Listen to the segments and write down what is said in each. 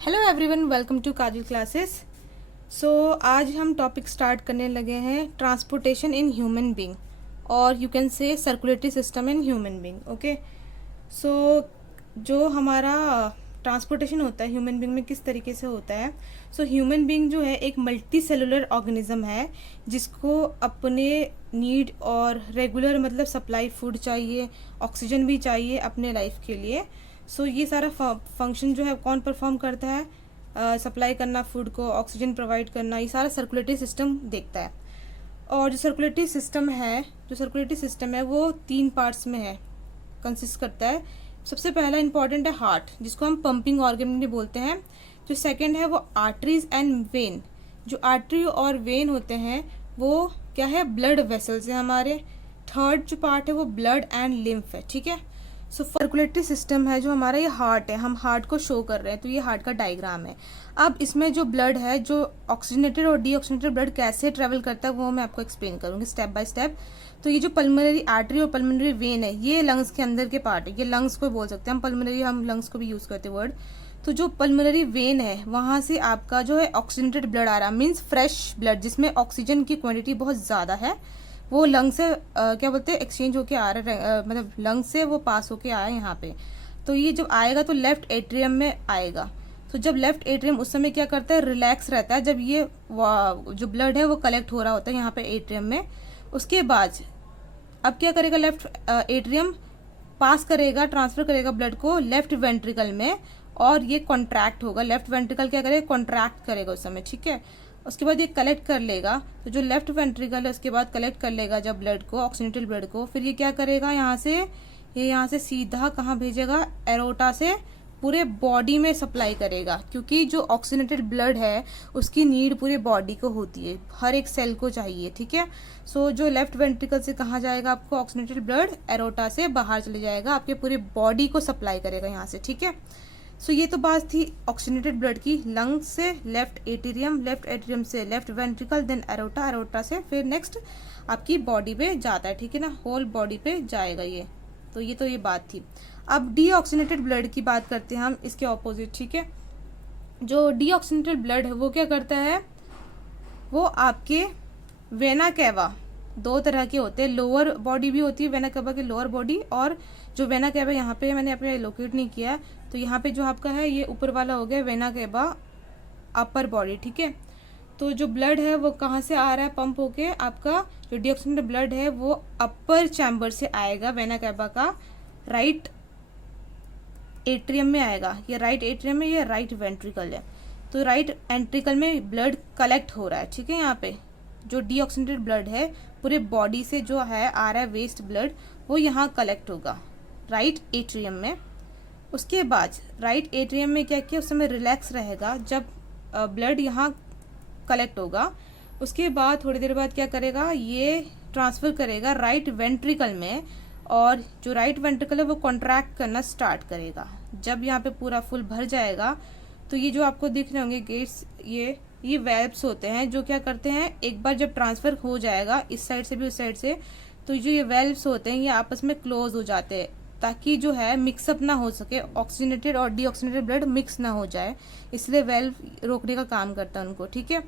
Hello everyone, welcome to Kajal classes. So आज हम topic start करने लगे हैं ट्रांसपोर्टेशन इन ह्यूमन बीइंग, और you can say circulatory system in human being. Okay, so जो हमारा ट्रांसपोर्टेशन होता है ह्यूमन बीइंग में किस तरीके से होता है। सो ह्यूमन बीइंग जो है एक मल्टी सेलुलर ऑर्गेनिज्म है जिसको अपने नीड और रेगुलर मतलब सप्लाई फूड चाहिए, ऑक्सीजन भी चाहिए अपने लाइफ के लिए। सो ये सारा फंक्शन जो है कौन परफॉर्म करता है, सप्लाई करना फूड को, ऑक्सीजन प्रोवाइड करना, ये सारा सर्कुलेटरी सिस्टम देखता है। और जो सर्कुलेटरी सिस्टम है वो 3 पार्ट्स में है, कंसिस्ट करता है। सबसे पहला इंपॉर्टेंट है हार्ट, जिसको हम पंपिंग ऑर्गन भी बोलते हैं। जो सेकंड है वो आर्टरीज एंड वेन। जो आर्टरी और वेन होते हैं वो क्या है, ब्लड वेसल्स है हमारे। थर्ड जो पार्ट है वो ब्लड एंड लिम्फ है। ठीक है, सो सर्कुलेटरी सिस्टम है जो हमारा, ये हार्ट है, हम हार्ट को शो कर रहे हैं, तो ये हार्ट का डायग्राम है। अब इसमें जो ब्लड है, जो ऑक्सीजनेटेड और डीऑक्सीजनेटेड ब्लड कैसे ट्रेवल करता है वो मैं आपको एक्सप्लेन करूंगी स्टेप बाय स्टेप। तो ये जो पल्मोनरी आर्टरी और पल्मोनरी वेन है ये लंग्स के अंदर के पार्ट है, ये लंग्स को बोल सकते हैं हम, पल्मोनरी हम लंग्स को भी यूज करते हैं वर्ड। तो जो पल्मोनरी वेन है वहां से आपका जो है ऑक्सीजनेटेड ब्लड आ रहा, मीन्स फ्रेश ब्लड जिसमें ऑक्सीजन की क्वांटिटी बहुत ज्यादा है, वो लंग से क्या बोलते हैं एक्सचेंज होके आ रहा है, मतलब लंग से वो पास होके आया यहाँ पे। तो ये जब आएगा तो लेफ्ट एट्रियम में आएगा। तो जब लेफ्ट एट्रियम उस समय क्या करता है, रिलैक्स रहता है, जब ये जो ब्लड है वो कलेक्ट हो रहा होता है यहाँ पे एट्रियम में। उसके बाद अब क्या करेगा, लेफ्ट एट्रियम पास करेगा, ट्रांसफर करेगा ब्लड को लेफ्ट वेंट्रिकल में, और ये कॉन्ट्रैक्ट होगा। लेफ्ट वेंट्रिकल क्या करेगा, कॉन्ट्रैक्ट करेगा उस समय। ठीक है, उसके बाद ये कलेक्ट कर लेगा, तो जो लेफ्ट वेंट्रिकल है उसके बाद कलेक्ट कर लेगा जब ब्लड को, ऑक्सीजनेटेड ब्लड को, फिर ये क्या करेगा, यहाँ से सीधा कहाँ भेजेगा, एरोटा से पूरे बॉडी में सप्लाई करेगा, क्योंकि जो ऑक्सीजनेटेड ब्लड है उसकी नीड पूरे बॉडी को होती है, हर एक सेल को चाहिए। ठीक है, सो जो लेफ्ट वेंट्रिकल से कहाँ जाएगा आपको ऑक्सीजनेटेड ब्लड, एरोटा से बाहर चले जाएगा, आपके पूरे बॉडी को सप्लाई करेगा यहाँ से। ठीक है, सो ये तो बात थी ऑक्सीजनेटेड ब्लड की, लंग्स से लेफ्ट एट्रियम से left ventricle, then aorta, aorta से फिर नेक्स्ट आपकी बॉडी पे जाता है। ठीक है ना, होल बॉडी पे जाएगा ये। तो ये बात थी। अब डीऑक्सीजनेटेड ब्लड की बात करते हैं हम, इसके ऑपोजिट। ठीक है, जो डीऑक्सीजनेटेड ब्लड है वो क्या करता है, वो आपके वेना कैवा, 2 तरह के होते हैं, लोअर बॉडी भी होती है वेना कैवा की, लोअर बॉडी, और जो वेना कैवा यहाँ पे मैंने अपने लोकेट नहीं किया, तो यहाँ पे जो आपका है ये ऊपर वाला हो गया वेना कैवा अपर बॉडी। ठीक है, तो जो ब्लड है वो कहाँ से आ रहा है, पंप होके आपका जो डीऑक्सीजनेटेड ब्लड है वो अपर चैम्बर से आएगा, वेना कैवा का राइट एट्रियम में आएगा। ये राइट एट्रियम में, ये राइट वेंट्रिकल है, तो राइट वेंट्रिकल में ब्लड कलेक्ट हो रहा है। ठीक है, यहाँ पे जो डीऑक्सीजनेटेड ब्लड है पूरे बॉडी से जो है आ रहा है वेस्ट ब्लड, वो यहाँ कलेक्ट होगा राइट एट्रियम में। उसके बाद राइट एट्रियम में क्या किया, उस समय रिलैक्स रहेगा जब ब्लड यहाँ कलेक्ट होगा। उसके बाद थोड़ी देर बाद क्या करेगा, ये ट्रांसफर करेगा राइट वेंट्रिकल में, और जो राइट वेंट्रिकल है वो कॉन्ट्रैक्ट करना स्टार्ट करेगा। जब यहाँ पे पूरा फुल भर जाएगा तो ये जो आपको दिख रहे होंगे गेट्स, ये वेल्व्स होते हैं जो क्या करते हैं, एक बार जब ट्रांसफर हो जाएगा इस साइड से भी उस साइड से, तो जो ये वेल्व्स होते हैं ये आपस में क्लोज हो जाते हैं, ताकि जो है मिक्सअप ना हो सके, ऑक्सीजनेटेड और डीऑक्सीजनेटेड ब्लड मिक्स ना हो जाए, इसलिए वेल्व रोकने का काम करता है उनको। ठीक है,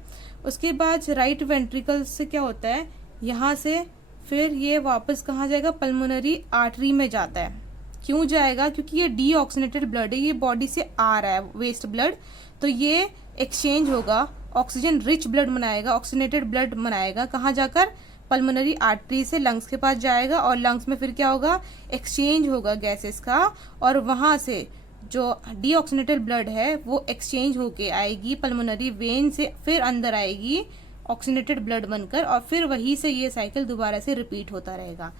उसके बाद राइट वेंट्रिकल से क्या होता है, यहाँ से फिर ये वापस कहाँ जाएगा, पल्मोनरी आर्टरी में जाता है। क्यों जाएगा, क्योंकि ये डीऑक्सीजनेटेड ब्लड है, ये बॉडी से आ रहा है वेस्ट ब्लड, तो ये एक्सचेंज होगा, ऑक्सीजन रिच ब्लड बनाएगा, ऑक्सीजनेटेड ब्लड बनाएगा, कहाँ जाकर, पल्मोनरी आर्टरी से लंग्स के पास जाएगा, और लंग्स में फिर क्या होगा, एक्सचेंज होगा गैसेस का, और वहां से जो डीऑक्सीजनेटेड ब्लड है वो एक्सचेंज होके आएगी पल्मोनरी वेन से, फिर अंदर आएगी ऑक्सीजनेटेड ब्लड बनकर, और फिर वहीं से ये साइकिल दोबारा से रिपीट होता रहेगा।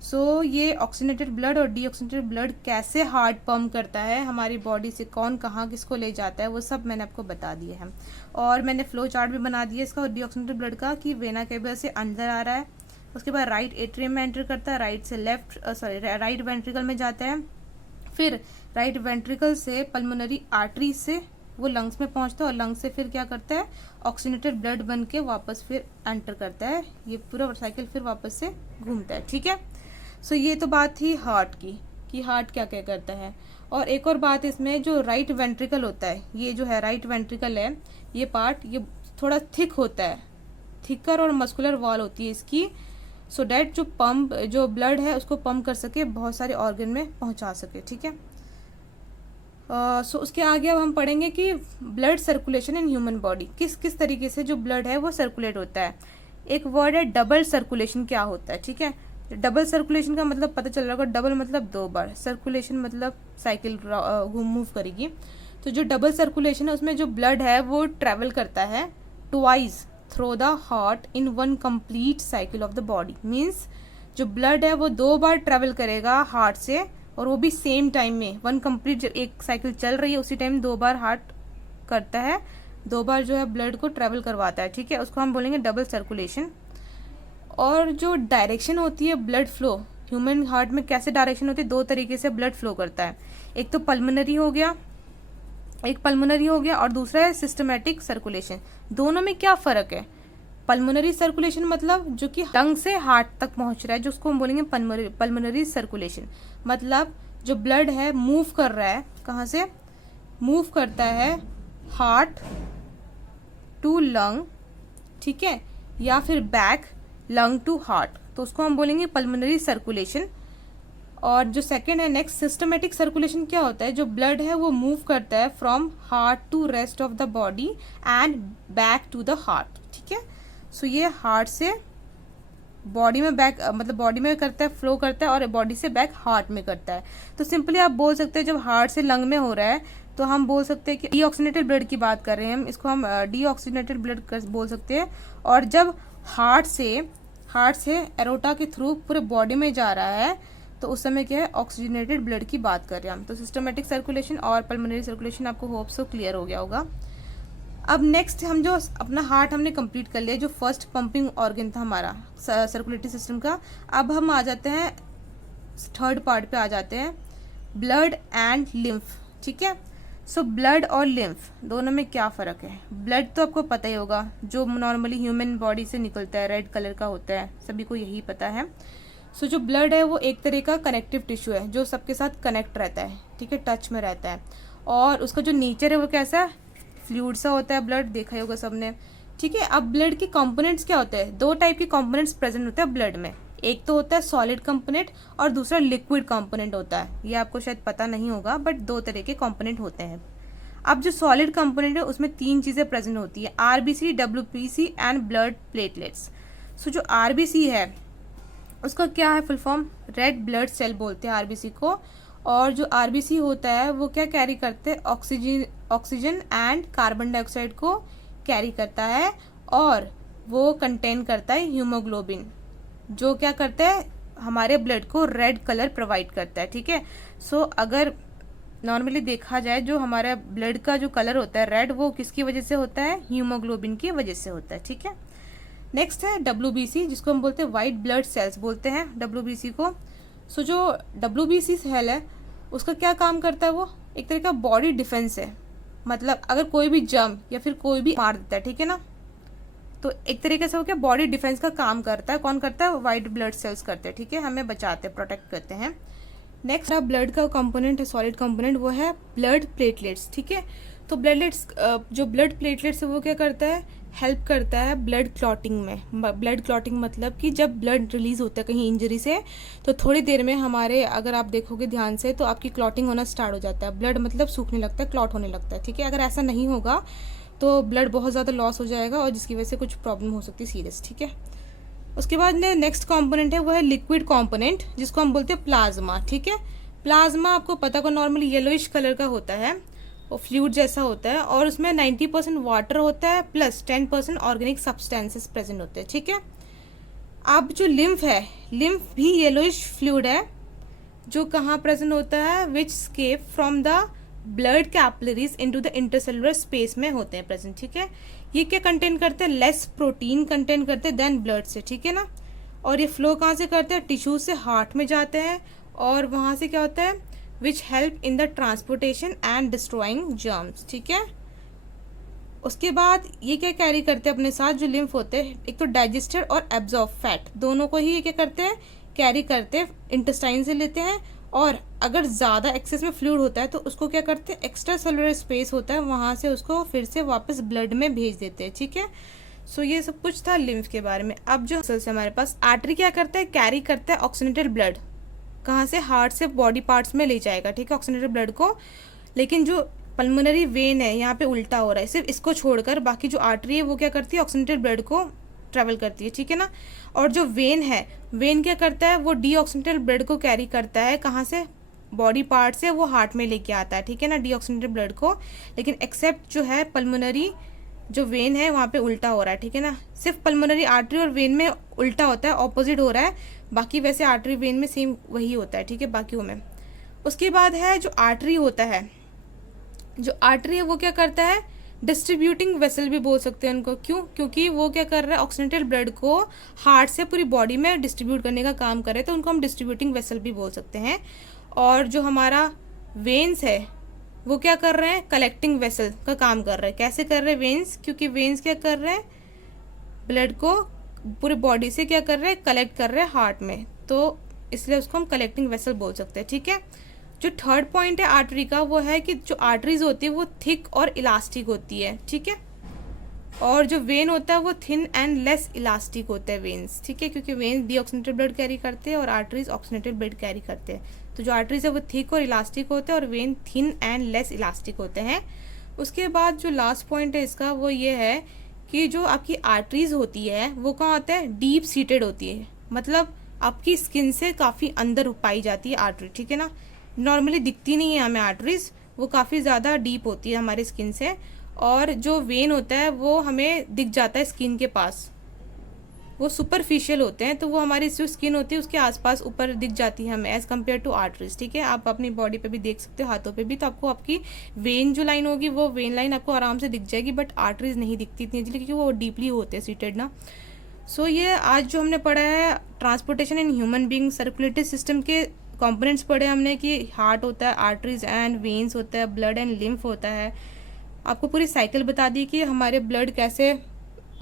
सो ये ऑक्सीजनेटेड ब्लड और डीऑक्सीजनेटेड ब्लड कैसे हार्ट पंप करता है हमारी बॉडी से, कौन कहाँ किसको ले जाता है, वो सब मैंने आपको बता दिए हैं, और मैंने फ्लो चार्ट भी बना दिया इसका डीऑक्सीजनेटेड ब्लड का, कि वेना कैवा से अंदर आ रहा है, उसके बाद राइट एट्रियम में एंटर करता है, राइट से लेफ्ट राइट वेंट्रिकल में जाता है, फिर राइट वेंट्रिकल से पल्मोनरी आर्टरी से वो लंग्स में पहुंचता है, और लंग्स से फिर क्या करता है, ऑक्सीजनेटेड ब्लड बन के वापस फिर एंटर करता है, ये पूरा साइकिल फिर वापस से घूमता है। ठीक है, सो ये तो बात थी हार्ट की, कि हार्ट क्या क्या करता है। और एक और बात इसमें, जो राइट वेंट्रिकल होता है, ये जो है राइट वेंट्रिकल है, ये पार्ट ये थोड़ा थिक होता है, थिकर और मस्कुलर वॉल होती है इसकी, सो डैट जो ब्लड है उसको पंप कर सके, बहुत सारे ऑर्गन में पहुंचा सके, ठीक है। सो उसके आगे अब हम पढ़ेंगे कि blood circulation in human body, किस किस तरीके से जो ब्लड है वो सर्कुलेट होता है। एक वर्ड है डबल सर्कुलेशन, क्या होता है, ठीक है। डबल सर्कुलेशन का मतलब पता चल रहा होगा, डबल मतलब 2 बार, सर्कुलेशन मतलब साइकिल मूव करेगी। तो जो डबल सर्कुलेशन है उसमें जो ब्लड है वो ट्रेवल करता है twice through the heart in 1 complete cycle of the body. Means जो ब्लड है वो 2 बार ट्रेवल करेगा हार्ट से, और वो भी सेम टाइम में, 1 कंप्लीट, जब एक साइकिल चल रही है उसी टाइम 2 बार हार्ट करता है, 2 बार जो है ब्लड को ट्रेवल करवाता है, ठीक है। उसको हम बोलेंगे डबल सर्कुलेशन। और जो डायरेक्शन होती है ब्लड फ्लो, ह्यूमन हार्ट में कैसे डायरेक्शन होती है, 2 तरीके से ब्लड फ्लो करता है। एक तो पल्मोनरी हो गया, और दूसरा है सिस्टमैटिक सर्कुलेशन। दोनों में क्या फ़र्क है? पल्मोनरी सर्कुलेशन मतलब जो कि लंग से हार्ट तक पहुंच रहा है, जो उसको हम बोलेंगे पल्मोनरी सर्कुलेशन। मतलब जो ब्लड है मूव कर रहा है, कहाँ से मूव करता है, हार्ट टू लंग, ठीक है, या फिर बैक लंग टू हार्ट, तो उसको हम बोलेंगे पल्मोनरी सर्कुलेशन। और जो सेकंड है नेक्स्ट, सिस्टमेटिक सर्कुलेशन, क्या होता है, जो ब्लड है वो मूव करता है from heart to rest of the body and back to the heart, ठीक है। सो ये हार्ट से बॉडी में बैक, मतलब बॉडी में करता है, फ्लो करता है, और बॉडी से बैक हार्ट में करता है। तो सिंपली आप बोल सकते हैं जब हार्ट से लंग में हो रहा है तो हम बोल सकते हैं कि डीऑक्सीनेटेड ब्लड की बात कर रहे हैं हम, इसको हम डीऑक्सीनेटेड ब्लड बोल सकते हैं। और जब हार्ट से एरोटा के थ्रू पूरे बॉडी में जा रहा है तो उस समय क्या है, ऑक्सीजनेटेड ब्लड की बात कर रहे हैं हम। तो सिस्टमेटिक सर्कुलेशन और पल्मोनरी सर्कुलेशन आपको होप सो क्लियर हो गया होगा। अब नेक्स्ट हम जो अपना हार्ट हमने कंप्लीट कर लिया, जो फर्स्ट पंपिंग ऑर्गन था हमारा सर्कुलेटरी सिस्टम का। अब हम आ जाते हैं थर्ड पार्ट पे आ जाते हैं, ब्लड एंड लिम्फ, ठीक है। सो ब्लड और लिम्फ दोनों में क्या फ़र्क है? ब्लड तो आपको पता ही होगा, जो नॉर्मली ह्यूमन बॉडी से निकलता है, रेड कलर का होता है, सभी को यही पता है। सो जो ब्लड है वो एक तरह का कनेक्टिव टिश्यू है, जो सबके साथ कनेक्ट रहता है, ठीक है, टच में रहता है। और उसका जो नेचर है वो कैसा है, फ्लूइड सा होता है, ब्लड देखा ही होगा सबने, ठीक है। अब ब्लड के कंपोनेंट्स क्या होते हैं? 2 टाइप के कंपोनेंट्स प्रेजेंट होते हैं ब्लड में। एक तो होता है सॉलिड कंपोनेंट और दूसरा लिक्विड कंपोनेंट होता है। ये आपको शायद पता नहीं होगा, बट 2 तरह के कंपोनेंट होते हैं। अब जो सॉलिड कंपोनेंट है उसमें 3 चीज़ें प्रेजेंट होती है, RBC, WBC and blood platelets. So जो आरबीसी है उसका क्या है full form? Red blood cell बोलते हैं आरबीसी को। और जो आरबीसी होता है वो क्या कैरी करते हैं? ऑक्सीजन एंड कार्बन डाइऑक्साइड को कैरी करता है, और वो कंटेन करता है हीमोग्लोबिन, जो क्या करता है, हमारे ब्लड को रेड कलर प्रोवाइड करता है, ठीक है। सो अगर नॉर्मली देखा जाए, जो हमारा ब्लड का जो कलर होता है रेड, वो किसकी वजह से होता है? हीमोग्लोबिन की वजह से होता है, ठीक है। नेक्स्ट है डब्ल्यूबीसी, जिसको हम बोलते हैं वाइट ब्लड सेल्स बोलते हैं डब्ल्यूबीसी को। सो जो डब्ल्यूबीसी सेल है उसका क्या काम करता है? वो एक तरह का बॉडी डिफेंस है, मतलब अगर कोई भी जम या फिर कोई भी मार देता है, ठीक है ना, तो एक तरीके से वो क्या बॉडी डिफेंस का काम करता है। कौन करता है? वाइट ब्लड सेल्स करते हैं, ठीक है, हमें बचाते हैं, प्रोटेक्ट करते हैं। नेक्स्ट ब्लड का कंपोनेंट है, सॉलिड कंपोनेंट, वो है ब्लड प्लेटलेट्स, ठीक है। तो जो ब्लड प्लेटलेट्स है वो क्या करता है? हेल्प करता है ब्लड क्लॉटिंग में। ब्लड क्लॉटिंग मतलब कि जब ब्लड रिलीज होता है कहीं इंजरी से, तो थोड़ी देर में हमारे, अगर आप देखोगे ध्यान से, तो आपकी क्लॉटिंग होना स्टार्ट हो जाता है, ब्लड मतलब सूखने लगता है, क्लॉट होने लगता है, ठीक है। अगर ऐसा नहीं होगा तो ब्लड बहुत ज़्यादा लॉस हो जाएगा और जिसकी वजह से कुछ प्रॉब्लम हो सकती है सीरियस, ठीक है। उसके बाद नेक्स्ट कंपोनेंट है वो है लिक्विड कंपोनेंट, जिसको हम बोलते हैं प्लाज्मा, ठीक है। प्लाज्मा आपको पता को नॉर्मली येलोइश कलर का होता है, वो फ्लूइड जैसा होता है, और उसमें 90% वाटर होता है प्लस 10% ऑर्गेनिक सब्सटेंसेस प्रेजेंट होते हैं, ठीक है। अब जो लिम्फ है, लिम्फ भी येलोइश फ्लूइड है, जो कहाँ प्रेजेंट होता है? Which escape from the blood capillaries into the intercellular space में होते हैं प्रेजेंट, ठीक है। ये क्या कंटेन करते हैं? लेस प्रोटीन कंटेन करते हैं देन ब्लड से, ठीक है ना। और ये फ्लो कहाँ से करते हैं? टिश्यू से हार्ट में जाते हैं, और वहाँ से क्या होता है? Which help in the transportation and destroying germs, ठीक है। उसके बाद ये क्या कैरी करते हैं अपने साथ? जो लिम्फ होते हैं, एक तो डाइजेस्टेड और एब्जॉर्ब फैट, दोनों को ही ये क्या करते हैं? कैरी करते हैं, इंटेस्टाइन से लेते हैं और अगर ज़्यादा एक्सेस में फ्लूइड होता है तो उसको क्या करते हैं, एक्स्ट्रा सेलुलर स्पेस होता है वहाँ से उसको फिर से वापस ब्लड में भेज देते हैं, ठीक है। सो ये सब कुछ था लिम्फ के बारे में। अब जो मसल्स हमारे पास, आर्टरी क्या करता है, कैरी करता है ऑक्सीजनेटेड ब्लड, कहाँ से, हार्ट से बॉडी पार्ट्स में ले जाएगा, ठीक है, ऑक्सीजनेटेड ब्लड को। लेकिन जो पल्मोनरी वेन है यहाँ पे उल्टा हो रहा है, सिर्फ इसको छोड़कर बाकी जो आर्टरी है वो क्या करती है, ऑक्सीजनेटेड ब्लड को ट्रेवल करती है, ठीक है ना। और जो वेन है, वेन क्या करता है, वो डीऑक्सीजनेटेड ब्लड को कैरी करता है, कहाँ से, बॉडी पार्ट से वो हार्ट में लेके आता है, ठीक है ना, डीऑक्सीजनेटेड ब्लड को। लेकिन एक्सेप्ट जो है पल्मोनरी जो वेन है वहाँ पे उल्टा हो रहा है, ठीक है ना। सिर्फ पल्मोनरी आर्टरी और वेन में उल्टा होता है, ऑपोजिट हो रहा है, बाकी वैसे आर्टरी वेन में सेम वही होता है, ठीक है, बाकियों में। उसके बाद है जो आर्टरी होता है, जो आर्टरी है वो क्या करता है, डिस्ट्रीब्यूटिंग वेसल भी बोल सकते हैं उनको। क्यों, क्योंकि वो क्या कर रहा है, ऑक्सीजनेटेड ब्लड को हार्ट से पूरी बॉडी में डिस्ट्रीब्यूट करने का काम कर रहे हैं, तो उनको हम डिस्ट्रीब्यूटिंग वेसल भी बोल सकते हैं। और जो हमारा वेन्स है वो क्या कर रहे हैं, कलेक्टिंग वेसल का काम कर रहे हैं। कैसे कर रहे हैं वेन्स, क्योंकि वेन्स क्या कर रहे हैं, ब्लड को पूरे बॉडी से क्या कर रहे हैं, कलेक्ट कर रहे हैं हार्ट में, तो इसलिए उसको हम कलेक्टिंग वेसल बोल सकते हैं, ठीक है। जो थर्ड पॉइंट है आर्टरी का वो है कि जो आर्टरीज होती है वो थिक और इलास्टिक होती है, ठीक है। और जो वेन होता है वो थिन एंड लेस इलास्टिक होता है वेन्स, ठीक है, क्योंकि वेन्स डीऑक्सीजनेटेड ब्लड कैरी करते हैं और आर्टरीज ऑक्सीजनेटेड ब्लड कैरी करते हैं। तो जो आर्टरीज है वो थिक और इलास्टिक होते हैं और when thin and less elastic होते हैं। उसके बाद जो लास्ट पॉइंट है इसका वो ये है कि जो आपकी आर्टरीज होती है वो कहाँ होता है, डीप सीटेड होती है, मतलब आपकी स्किन से काफ़ी अंदर पाई जाती है आर्टरी, ठीक है ना। नॉर्मली दिखती नहीं है हमें आर्टरीज, वो काफ़ी ज़्यादा डीप होती है हमारी स्किन से। और जो वेन होता है वो हमें दिख जाता है स्किन के पास, वो सुपरफिशियल होते हैं, तो वो हमारी जो स्किन होती है उसके आसपास ऊपर दिख जाती है हमें एज कम्पेयर टू आर्टरीज, ठीक है। आप अपनी बॉडी पे भी देख सकते हो, हाथों पे भी, तो आपको आपकी वेन जो लाइन होगी वो वेन लाइन आपको आराम से दिख जाएगी, बट आर्टरीज नहीं दिखती इतनी जल्दी क्योंकि वो डीपली होते हैं सीटेड ना। सो ये आज जो हमने पढ़ा है transportation in human being, circulatory system के कंपोनेंट्स पढ़े हमने कि हार्ट होता है, आर्टरीज एंड वेन्स होता है, ब्लड एंड लिम्फ होता है। आपको पूरी साइकिल बता दी कि हमारे ब्लड कैसे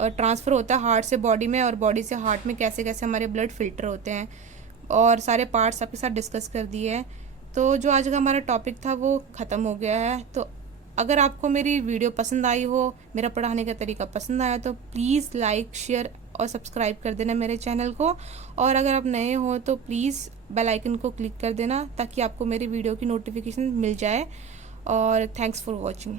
ट्रांसफ़र होता है हार्ट से बॉडी में और बॉडी से हार्ट में कैसे कैसे हमारे ब्लड फिल्टर होते हैं, और सारे पार्ट्स आपके साथ डिस्कस कर दिए हैं। तो जो आज का हमारा टॉपिक था वो ख़त्म हो गया है। तो अगर आपको मेरी वीडियो पसंद आई हो, मेरा पढ़ाने का तरीका पसंद आया, तो प्लीज़ लाइक, शेयर और सब्सक्राइब कर देना मेरे चैनल को। और अगर आप नए हो तो प्लीज़ बेल आइकन को क्लिक कर देना ताकि आपको मेरी वीडियो की नोटिफिकेशन मिल जाए। और थैंक्स फॉर वॉचिंग।